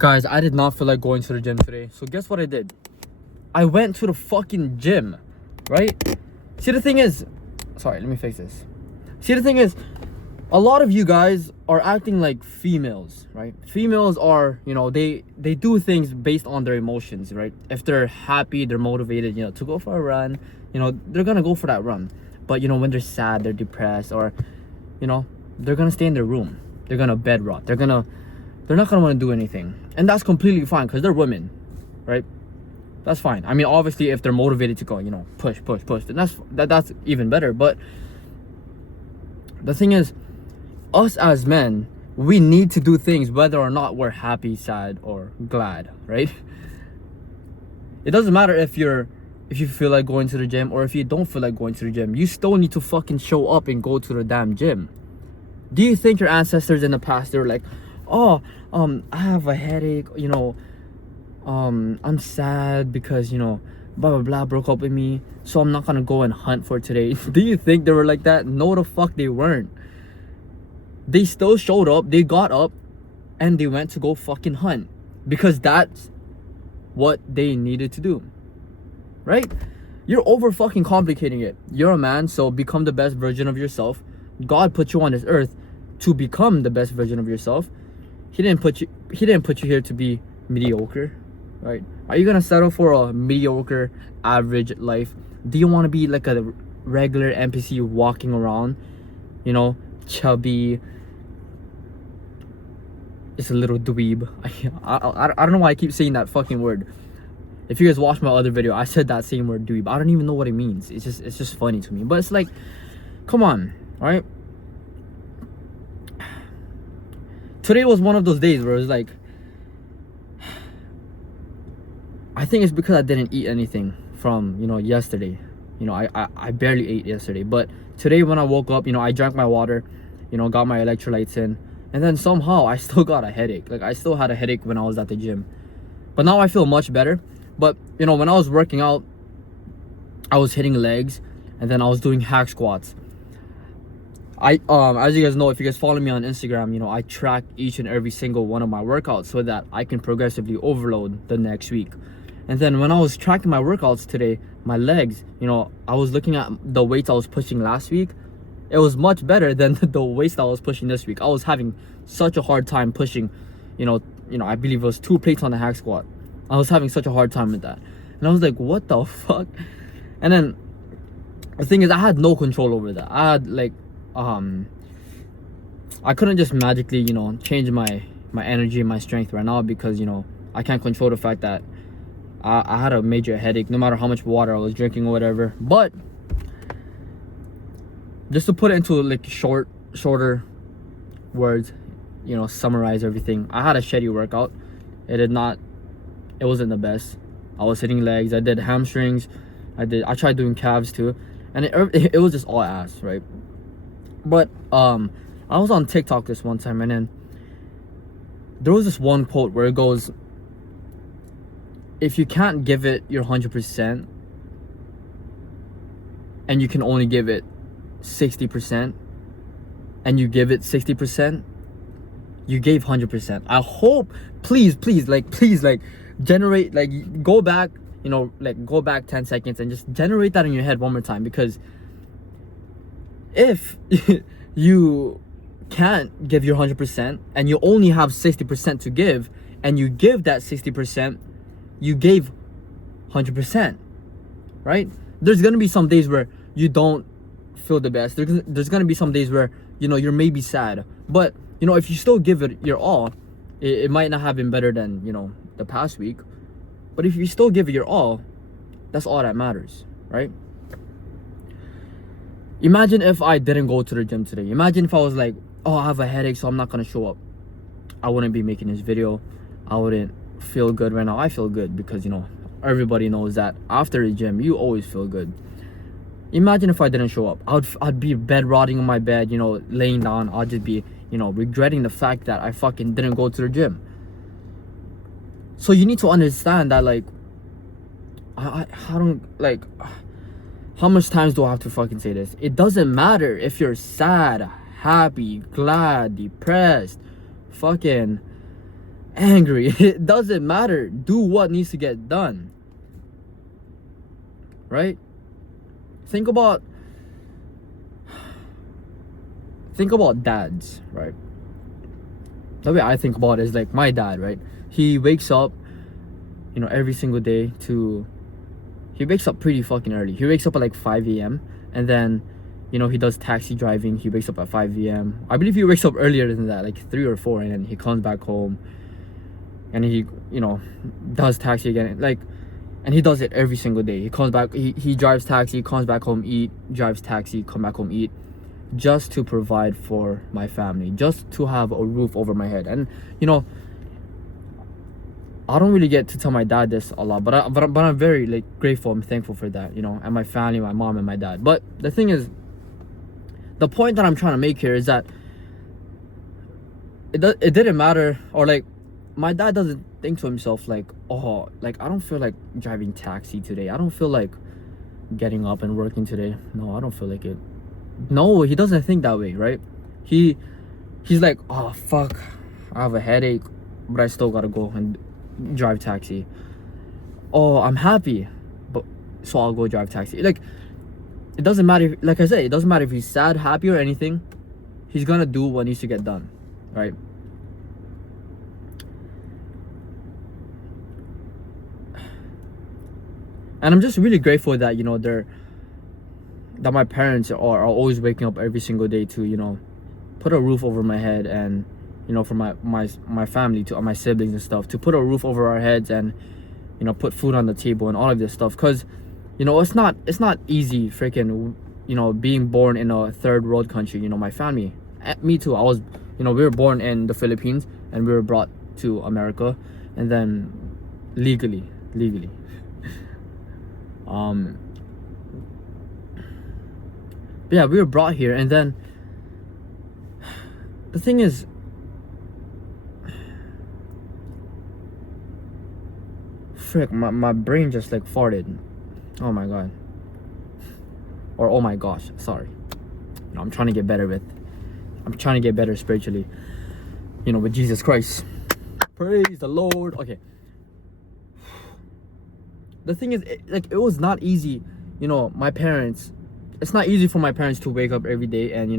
Guys, I did not feel like going to the gym today. So guess what I did? I went to the fucking gym, right? See, the thing is, sorry, let me fix this. See, the thing is, a lot of you guys are acting like females, right? Females are, you know, they do things based on their emotions, right? If they're happy, they're motivated, you know, to go for a run, you know, they're gonna go for that run. But, you know, when they're sad, they're depressed, or, you know, they're gonna stay in their room. They're gonna bed rot. They're not gonna want to do anything. And that's completely fine because they're women, right? That's fine. I mean, obviously, if they're motivated to go, you know, push, then that's even better. But the thing is, us as men, we need to do things whether or not we're happy, sad, or glad, right? It doesn't matter if you feel like going to the gym or if you don't feel like going to the gym. You still need to fucking show up and go to the damn gym. Do you think your ancestors in the past, they were like, oh, I have a headache, you know, I'm sad because, you know, blah blah blah broke up with me, so I'm not gonna go and hunt for today? Do you think they were like that? No, the fuck they weren't. They still showed up, they got up, and they went to go fucking hunt because that's what they needed to do, right? You're over fucking complicating it. You're a man, so become the best version of yourself. God put you on this earth to become the best version of yourself. He didn't put you here to be mediocre, right? Are you gonna settle for a mediocre, average life? Do you want to be like a regular NPC walking around, you know, chubby, just a little dweeb? I don't know why I keep saying that fucking word. If you guys watch my other video, I said that same word, dweeb. I don't even know what it means. It's just funny to me. But it's like, come on, right? Today was one of those days where it was like, I think it's because I didn't eat anything from, you know, yesterday. You know, I barely ate yesterday. But today when I woke up, you know, I drank my water, you know, got my electrolytes in. And then somehow I still got a headache. Like, I still had a headache when I was at the gym. But now I feel much better. But, you know, when I was working out, I was hitting legs. And then I was doing hack squats. As you guys know, if you guys follow me on Instagram, you know, I track each and every single one of my workouts so that I can progressively overload the next week. And then when I was tracking my workouts today, my legs, you know, I was looking at the weights I was pushing last week. It was much better than the weights I was pushing this week. I was having such a hard time pushing, you know, I believe it was 2 plates on the hack squat. I was having such a hard time with that. And I was like, what the fuck? And then the thing is, I had no control over that. I had like, I couldn't just magically, you know, change my energy and my strength right now because, you know, I can't control the fact that I had a major headache no matter how much water I was drinking or whatever. But just to put it into like shorter words, you know, summarize everything, I had a shitty workout. It wasn't the best. I was hitting legs, I did hamstrings, I tried doing calves too, and it was just all ass, right? But I was on TikTok this one time, and then there was this one quote where it goes, if you can't give it your 100% and you can only give it 60% and you give it 60%, you gave 100%. I hope, please generate, like, go back, you know, like go back 10 seconds and just generate that in your head one more time. Because if you can't give your 100% and you only have 60% to give, and you give that 60%, you gave 100%, right? There's gonna be some days where you don't feel the best. There's gonna be some days where, you know, you're maybe sad, but, you know, if you still give it your all, it might not have been better than, you know, the past week, but if you still give it your all, that's all that matters, right? Imagine if I didn't go to the gym today. Imagine if I was like, oh, I have a headache, so I'm not gonna show up. I wouldn't be making this video. I wouldn't feel good right now. I feel good because, you know, everybody knows that after the gym, you always feel good. Imagine if I didn't show up. I'd be bed rotting in my bed, you know, laying down. I'd just be, you know, regretting the fact that I fucking didn't go to the gym. So you need to understand that, like, I don't, like, how much times do I have to fucking say this? It doesn't matter if you're sad, happy, glad, depressed, fucking angry. It doesn't matter. Do what needs to get done. Right? Think about dads, right? The way I think about it is like my dad, right? He wakes up, every single day he wakes up pretty fucking early. He wakes up at like 5 a.m. and then, he does taxi driving. He wakes up at 5 a.m. I believe he wakes up earlier than that, like 3 or 4, and then he comes back home and he, does taxi again. And he does it every single day. He comes back, he drives taxi, comes back home, eat, drives taxi, come back home, eat, just to provide for my family, just to have a roof over my head. And I don't really get to tell my dad this a lot, but I'm very grateful and thankful for that, and my family, my mom and my dad. But the thing is, the point that I'm trying to make here is that it didn't matter, or my dad doesn't think to himself oh, I don't feel like driving taxi today. I don't feel like getting up and working today. No, I don't feel like it. No, he doesn't think that way, right? He's like, oh fuck, I have a headache, but I still gotta go and drive taxi. Oh, I'm happy, but so I'll go drive taxi. It doesn't matter. Like I said, it doesn't matter if he's sad, happy, or anything. He's gonna do what needs to get done, right? And I'm just really grateful that that my parents are always waking up every single day to put a roof over my head, and for my family, to my siblings and stuff, to put a roof over our heads and put food on the table and all of this stuff. Because it's not easy freaking being born in a third world country. My family, me too, I was we were born in the Philippines and we were brought to America, and then legally but yeah, we were brought here. And then the thing is, frick, my brain just farted. Oh my god. Or oh my gosh, sorry. I'm trying to get better spiritually, with Jesus Christ. Praise the Lord. Okay. The thing is, it was not easy, my parents, it's not easy for my parents to wake up every day and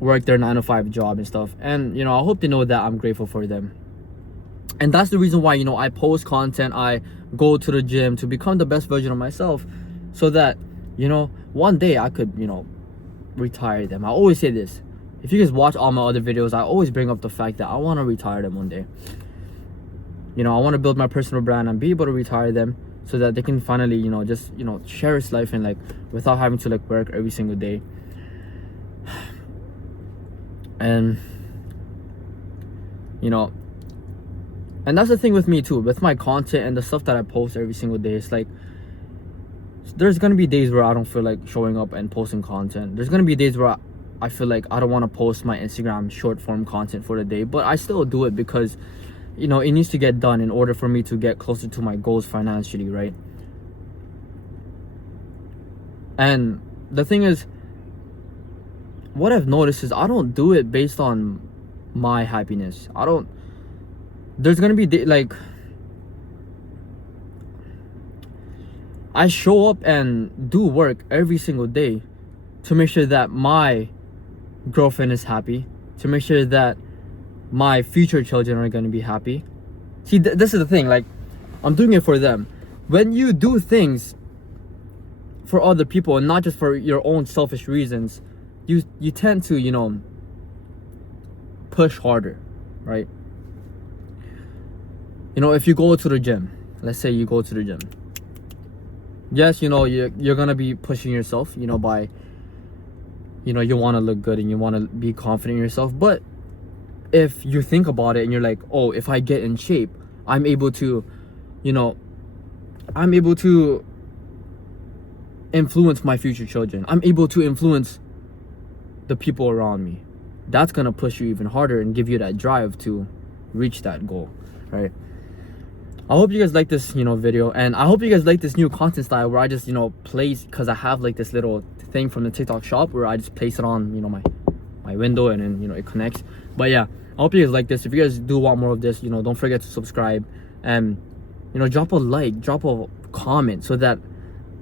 work their 9-to-5 job and stuff. And I hope they know that I'm grateful for them. And that's the reason why I post content, I go to the gym to become the best version of myself, so that one day I could retire them. I always say this. If you guys watch all my other videos, I always bring up the fact that I want to retire them one day. I want to build my personal brand and be able to retire them, so that they can finally just cherish life and without having to work every single day. And and that's the thing with me too, with my content and the stuff that I post every single day. It's there's gonna be days where I don't feel like showing up and posting content. There's gonna be days where I feel like I don't want to post my Instagram short form content for the day, but I still do it because it needs to get done in order for me to get closer to my goals financially, right? And the thing is, what I've noticed is I don't do it based on my happiness. There's gonna be I show up and do work every single day to make sure that my girlfriend is happy, to make sure that my future children are going to be happy. See, this is the thing, I'm doing it for them. When you do things for other people and not just for your own selfish reasons, you tend to push harder, right? If you go to the gym, let's say you go to the gym, yes, you're gonna be pushing yourself, by you want to look good and you want to be confident in yourself. But if you think about it and you're like, oh, if I get in shape, I'm able to influence my future children, I'm able to influence the people around me, that's gonna push you even harder and give you that drive to reach that goal, right? I hope you guys like this video, and I hope you guys like this new content style where I just place, because I have this little thing from the TikTok shop where I just place it on my window, and then it connects. But yeah, I hope you guys like this. If you guys do want more of this, you know, don't forget to subscribe and, you know, drop a like, drop a comment so that,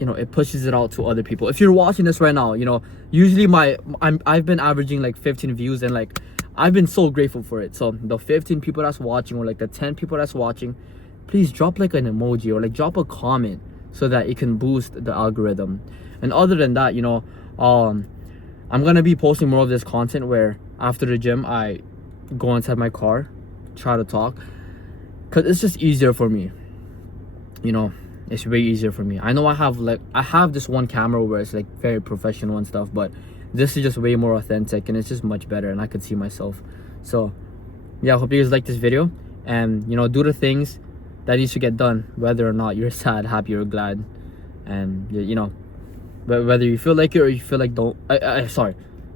you know, it pushes it out to other people. If you're watching this right now, you know, usually I've been averaging like 15 views, and like I've been so grateful for it. So the 15 people that's watching, or like the 10 people that's watching, please drop like an emoji or like drop a comment so that it can boost the algorithm. And other than that, you know, I'm gonna be posting more of this content where after the gym I go inside my car, try to talk, because it's just easier for me, you know. It's way easier for me. I know I have this one camera where it's like very professional and stuff, but this is just way more authentic and it's just much better, and I could see myself. So yeah, I hope you guys like this video, and you know, do the things that needs to get done, whether or not you're sad, happy, or glad. And you know, whether you feel like it or you feel like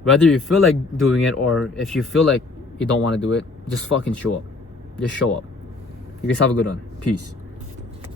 whether you feel like doing it, or if you feel like you don't want to do it, just fucking show up. Just show up. You guys have a good one. Peace.